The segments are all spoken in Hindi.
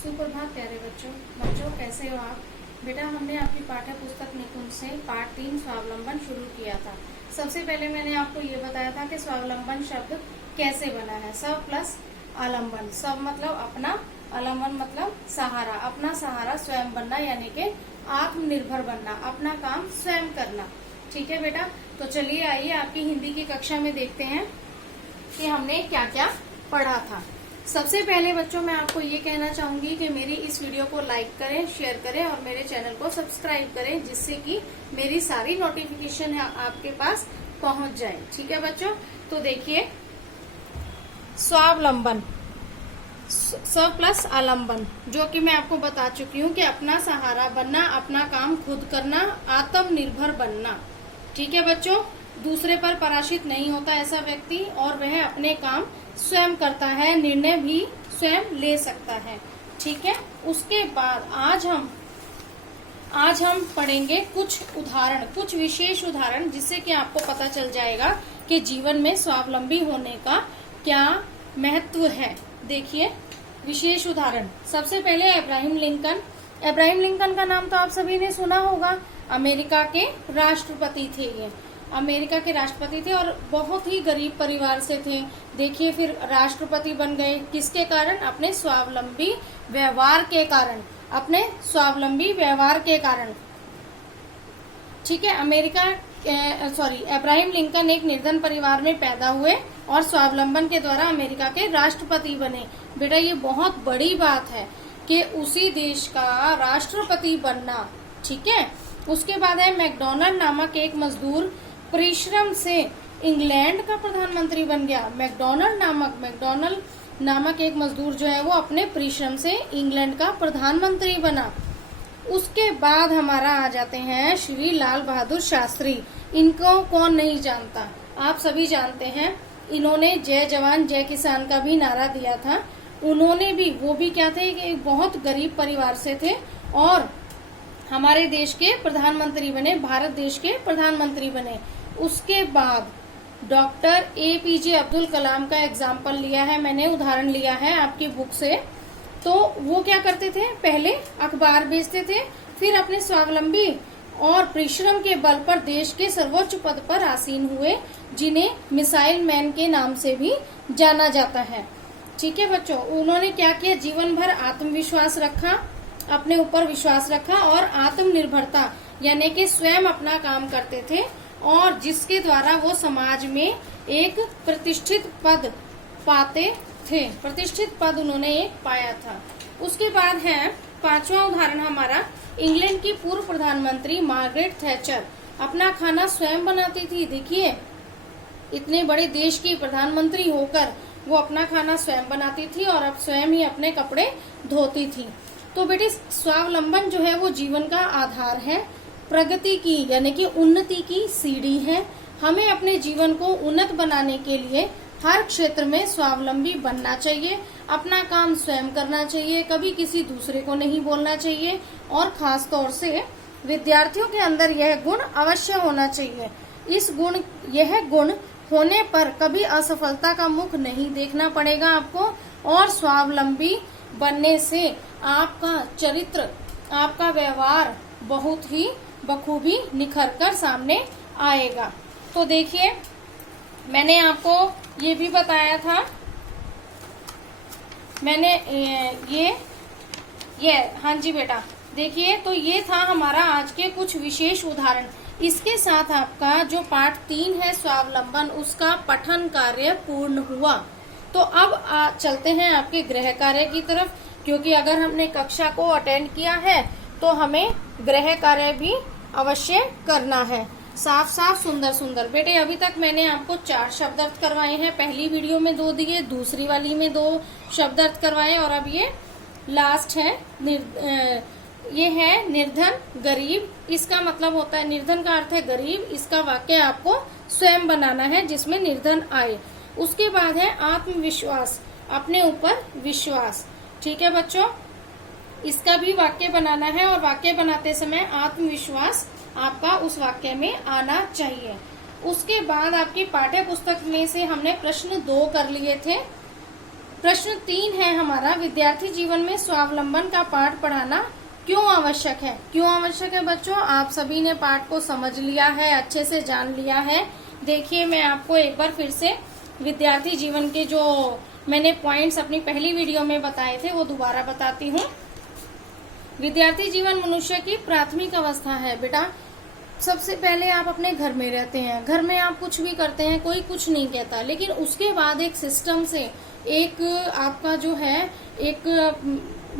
सुप्रभात प्यारे बच्चों। कैसे हो आप? बेटा, हमने आपकी पाठ्य पुस्तक निकुंज से पाठ 3 स्वावलंबन शुरू किया था। सबसे पहले मैंने आपको ये बताया था कि स्वावलंबन शब्द कैसे बना है। स्व प्लस आलम्बन। स्व मतलब अपना, आलम्बन मतलब सहारा। अपना सहारा स्वयं बनना, यानी कि आत्मनिर्भर बनना, अपना काम स्वयं करना। ठीक है बेटा, तो चलिए आइए आपकी हिंदी की कक्षा में देखते हैं कि हमने क्या क्या पढ़ा था। सबसे पहले बच्चों मैं आपको ये कहना चाहूंगी कि मेरी इस वीडियो को लाइक करें, शेयर करें और मेरे चैनल को सब्सक्राइब करें, जिससे कि मेरी सारी नोटिफिकेशन आपके पास पहुंच जाए। ठीक है बच्चों, तो देखिए स्वावलंबन, स्व प्लस आलम्बन, जो कि मैं आपको बता चुकी हूँ कि अपना सहारा बनना, अपना काम खुद करना, आत्मनिर्भर बनना। ठीक है बच्चों, दूसरे पर पराश्रित नहीं होता ऐसा व्यक्ति, और वह अपने काम स्वयं करता है, निर्णय भी स्वयं ले सकता है। ठीक है, उसके बाद आज हम पढ़ेंगे कुछ उदाहरण, कुछ विशेष उदाहरण, जिससे कि आपको पता चल जाएगा कि जीवन में स्वावलंबी होने का क्या महत्व है। देखिए विशेष उदाहरण, सबसे पहले अब्राहम लिंकन। अब्राहम लिंकन का नाम तो आप सभी ने सुना होगा। अमेरिका के राष्ट्रपति थे ये, अमेरिका के राष्ट्रपति थे और बहुत ही गरीब परिवार से थे। देखिए फिर राष्ट्रपति बन गए, किसके कारण? अपने स्वावलंबी व्यवहार के कारण, अपने स्वावलंबी व्यवहार के कारण। ठीक है, अब्राहम लिंकन एक निर्धन परिवार में पैदा हुए और स्वावलंबन के द्वारा अमेरिका के राष्ट्रपति बने। बेटा ये बहुत बड़ी बात है कि उसी देश का राष्ट्रपति बनना। ठीक है, उसके बाद है मैकडोनल्ड नामक एक मजदूर परिश्रम से इंग्लैंड का प्रधानमंत्री बन गया। मैकडोनल्ड नामक एक मजदूर जो है वो अपने परिश्रम से इंग्लैंड का प्रधानमंत्री बना। उसके बाद हमारा आ जाते हैं श्री लाल बहादुर शास्त्री। इनको कौन नहीं जानता, आप सभी जानते हैं। इन्होंने जय जवान जय किसान का भी नारा दिया था। उन्होंने भी, वो भी क्या थे कि बहुत गरीब परिवार से थे और हमारे देश के प्रधानमंत्री बने, भारत देश के प्रधानमंत्री बने। उसके बाद डॉक्टर APJ अब्दुल कलाम का एग्जाम्पल लिया है मैंने, उदाहरण लिया है आपकी बुक से। तो वो क्या करते थे? पहले अखबार बेचते थे, फिर अपने स्वावलंबी और परिश्रम के बल पर देश के सर्वोच्च पद पर आसीन हुए, जिन्हें मिसाइल मैन के नाम से भी जाना जाता है। ठीक है बच्चों, उन्होंने क्या किया? जीवन भर आत्मविश्वास रखा, अपने ऊपर विश्वास रखा और आत्मनिर्भरता, यानी कि स्वयं अपना काम करते थे, और जिसके द्वारा वो समाज में एक प्रतिष्ठित पद पाते थे। प्रतिष्ठित पद उन्होंने एक पाया था। उसके बाद है पांचवा उदाहरण हमारा, इंग्लैंड की पूर्व प्रधानमंत्री मार्गरेट थैचर। अपना खाना स्वयं बनाती थी। देखिए इतने बड़े देश की प्रधानमंत्री होकर वो अपना खाना स्वयं बनाती थी और अब स्वयं ही अपने कपड़े धोती थी। तो बेटे स्वावलंबन जो है वो जीवन का आधार है, प्रगति की यानी कि उन्नति की सीढ़ी है। हमें अपने जीवन को उन्नत बनाने के लिए हर क्षेत्र में स्वावलंबी बनना चाहिए, अपना काम स्वयं करना चाहिए, कभी किसी दूसरे को नहीं बोलना चाहिए, और खास तौर से विद्यार्थियों के अंदर यह गुण अवश्य होना चाहिए। यह गुण होने पर कभी असफलता का मुख नहीं देखना पड़ेगा आपको, और स्वावलंबी बनने से आपका चरित्र, आपका व्यवहार बहुत ही बखूबी निखर कर सामने आएगा। तो देखिए मैंने आपको ये भी बताया था, मैंने ये हाँ जी बेटा, देखिए तो ये था हमारा आज के कुछ विशेष उदाहरण। इसके साथ आपका जो पाठ 3 है स्वावलंबन, उसका पठन कार्य पूर्ण हुआ। तो अब चलते हैं आपके गृह कार्य की तरफ, क्योंकि अगर हमने कक्षा को अटेंड किया है तो हमें गृह कार्य भी अवश्य करना है। साफ साफ सुंदर सुंदर। बेटे अभी तक मैंने आपको 4 शब्द अर्थ करवाए हैं। पहली वीडियो में 2 दिए, दूसरी वाली में 2 शब्द अर्थ करवाए, और अब ये लास्ट है ये है निर्धन गरीब। इसका मतलब होता है, निर्धन का अर्थ है गरीब। इसका वाक्य आपको स्वयं बनाना है जिसमें निर्धन आए। उसके बाद है आत्मविश्वास, अपने ऊपर विश्वास। ठीक है बच्चों, इसका भी वाक्य बनाना है, और वाक्य बनाते समय आत्मविश्वास आपका उस वाक्य में आना चाहिए। उसके बाद आपकी पाठ्य पुस्तक में से हमने प्रश्न 2 कर लिए थे। प्रश्न 3 है हमारा, विद्यार्थी जीवन में स्वावलंबन का पाठ पढ़ाना क्यों आवश्यक है। क्यों आवश्यक है बच्चों, आप सभी ने पाठ को समझ लिया है, अच्छे से जान लिया है। देखिए मैं आपको एक बार फिर से विद्यार्थी जीवन के जो मैंने पॉइंट्स अपनी पहली वीडियो में बताए थे वो दोबारा बताती हूँ। विद्यार्थी जीवन मनुष्य की प्राथमिक अवस्था है। बेटा सबसे पहले आप अपने घर में रहते हैं, घर में आप कुछ भी करते हैं, कोई कुछ नहीं कहता, लेकिन उसके बाद एक सिस्टम से एक आपका जो है एक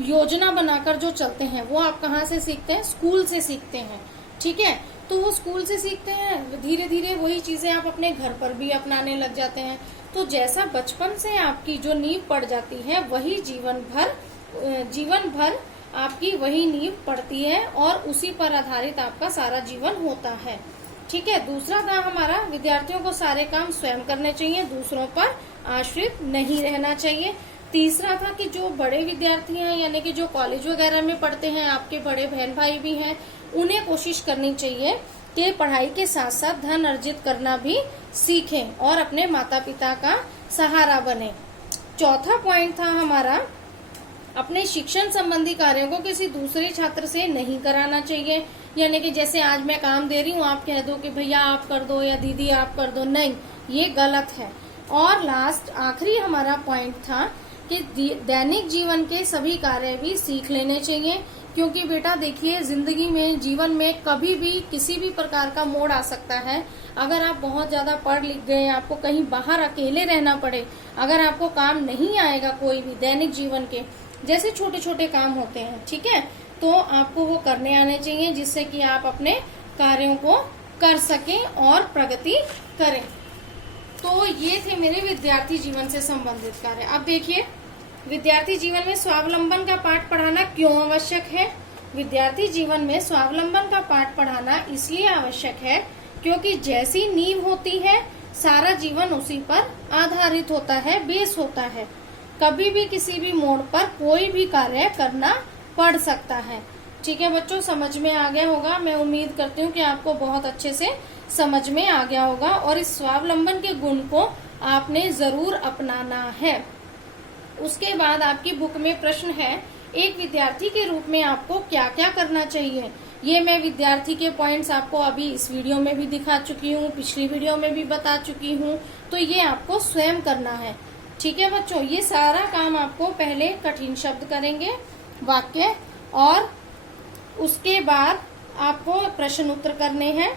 योजना बनाकर जो चलते हैं वो आप कहाँ से सीखते हैं, स्कूल से सीखते हैं। ठीक है, तो वो स्कूल से सीखते हैं, धीरे धीरे वही चीजें आप अपने घर पर भी अपनाने लग जाते हैं। तो जैसा बचपन से आपकी जो नींव पड़ जाती है वही जीवन भर आपकी वही नींव पड़ती है और उसी पर आधारित आपका सारा जीवन होता है। ठीक है, दूसरा था हमारा, विद्यार्थियों को सारे काम स्वयं करने चाहिए, दूसरों पर आश्रित नहीं रहना चाहिए। तीसरा था कि जो बड़े विद्यार्थी हैं यानी कि जो कॉलेज वगैरह में पढ़ते हैं, आपके बड़े बहन भाई भी हैं, उन्हें कोशिश करनी चाहिए कि पढ़ाई के साथ साथ धन अर्जित करना भी सीखें और अपने माता पिता का सहारा बने। चौथा पॉइंट था हमारा, अपने शिक्षण संबंधी कार्यों को किसी दूसरे छात्र से नहीं कराना चाहिए। यानी कि जैसे आज मैं काम दे रही हूँ, आप कह दो कि भैया आप कर दो या दीदी आप कर दो, नहीं, ये गलत है। और लास्ट आखिरी हमारा पॉइंट था कि दैनिक जीवन के सभी कार्य भी सीख लेने चाहिए, क्योंकि बेटा देखिए जिंदगी में, जीवन में कभी भी किसी भी प्रकार का मोड़ आ सकता है। अगर आप बहुत ज्यादा पढ़ लिख गए, आपको कहीं बाहर अकेले रहना पड़े, अगर आपको काम नहीं आएगा कोई भी दैनिक जीवन के जैसे छोटे छोटे काम होते हैं, ठीक है, तो आपको वो करने आने चाहिए जिससे कि आप अपने कार्यों को कर सकें और प्रगति करें। तो ये थे मेरे विद्यार्थी जीवन से संबंधित कार्य। अब देखिए, विद्यार्थी जीवन में स्वावलंबन का पाठ पढ़ाना क्यों आवश्यक है। विद्यार्थी जीवन में स्वावलंबन का पाठ पढ़ाना इसलिए आवश्यक है क्योंकि जैसी नींव होती है सारा जीवन उसी पर आधारित होता है, बेस होता है। कभी भी किसी भी मोड़ पर कोई भी कार्य करना पड़ सकता है। ठीक है बच्चों, समझ में आ गया होगा। मैं उम्मीद करती हूँ कि आपको बहुत अच्छे से समझ में आ गया होगा और इस स्वावलंबन के गुण को आपने जरूर अपनाना है। उसके बाद आपकी बुक में प्रश्न है, एक विद्यार्थी के रूप में आपको क्या क्या करना चाहिए। ये मैं विद्यार्थी के पॉइंट्स आपको अभी इस वीडियो में भी दिखा चुकी हूँ, पिछली वीडियो में भी बता चुकी हूँ, तो ये आपको स्वयं करना है। ठीक है बच्चों, ये सारा काम आपको पहले कठिन शब्द करेंगे, वाक्य, और उसके बाद आपको प्रश्न उत्तर करने हैं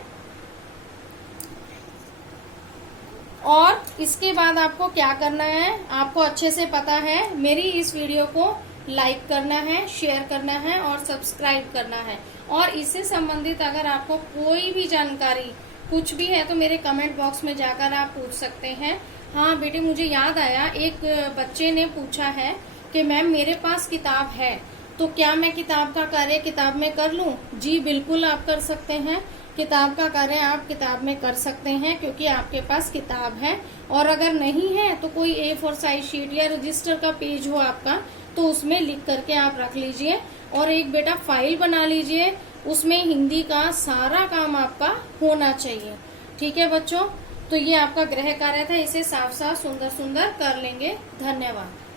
और इसके बाद आपको क्या करना है आपको अच्छे से पता है। मेरी इस वीडियो को लाइक करना है, शेयर करना है और सब्सक्राइब करना है। और इससे संबंधित अगर आपको कोई भी जानकारी कुछ भी है तो मेरे कमेंट बॉक्स में जाकर आप पूछ सकते हैं। हाँ बेटे, मुझे याद आया, एक बच्चे ने पूछा है कि मैम मेरे पास किताब है तो क्या मैं किताब का कार्य किताब में कर लूं। जी बिल्कुल आप कर सकते हैं, किताब का कार्य आप किताब में कर सकते हैं क्योंकि आपके पास किताब है। और अगर नहीं है तो कोई A4 साइज शीट या रजिस्टर का पेज हो आपका तो उसमें लिख करके आप रख लीजिए और एक बेटा फाइल बना लीजिए, उसमें हिंदी का सारा काम आपका होना चाहिए। ठीक है बच्चों, तो ये आपका गृह कार्य था, इसे साफ साफ सुंदर सुंदर कर लेंगे। धन्यवाद।